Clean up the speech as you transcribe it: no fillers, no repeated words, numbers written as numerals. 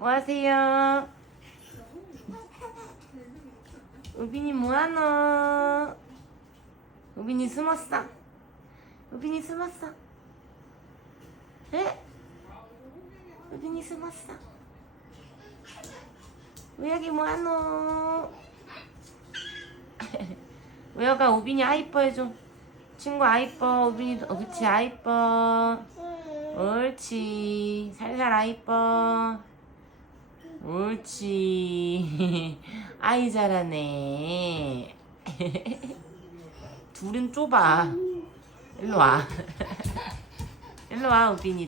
뭐 하세요? 우빈이 뭐하노? 우빈이 숨었어? 우빈이 숨었어? 에? 우빈이 숨었어? 우혁이 뭐하노? 우혁아 우빈이 아이뻐 해줘. 친구 아이뻐. 우빈이도 그치 아이뻐. 옳지. 살살 아이뻐. 옳지. 아이 잘하네. 둘은 좁아. 일로 와. 일로 와 우빈이.